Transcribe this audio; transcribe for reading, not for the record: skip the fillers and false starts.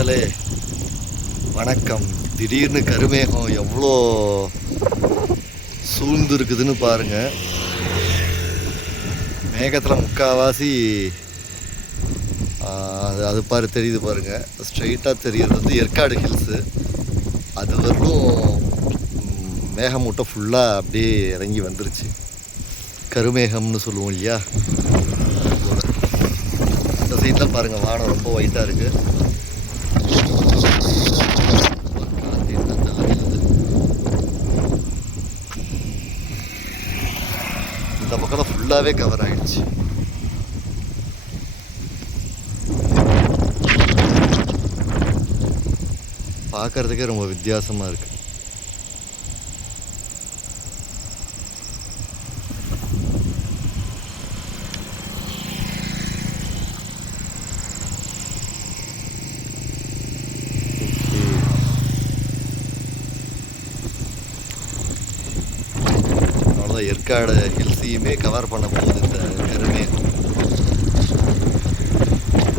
மக்களே வணக்கம். திடீர்னு கருமேகம் எவ்வளோ சூழ்ந்து இருக்குதுன்னு பாருங்க. மேகத்தில் முக்கால்வாசி அது தெரியுது பாருங்க. ஸ்ட்ரைட்டாக தெரிகிறது வந்து ஏற்காடு ஹில்ஸு. அது வரலும் மேகமூட்டம் ஃபுல்லாக அப்படியே இறங்கி வந்துருச்சு. கருமேகம்னு சொல்லுவோம் இல்லையா, போல. இந்த சைட்லாம் பாருங்கள், வானம் ரொம்ப ஒயிட்டாக இருக்குது. இந்த பக்கம் ஃபுல்லாகவே கவர் ஆகிடுச்சு. பார்க்குறதுக்கே ரொம்ப வித்தியாசமாக இருக்குது. அவ்வளோதான், ஏற்காடு ஹில்ஸையுமே கவர் பண்ண போகுது இந்த கருமேகம்.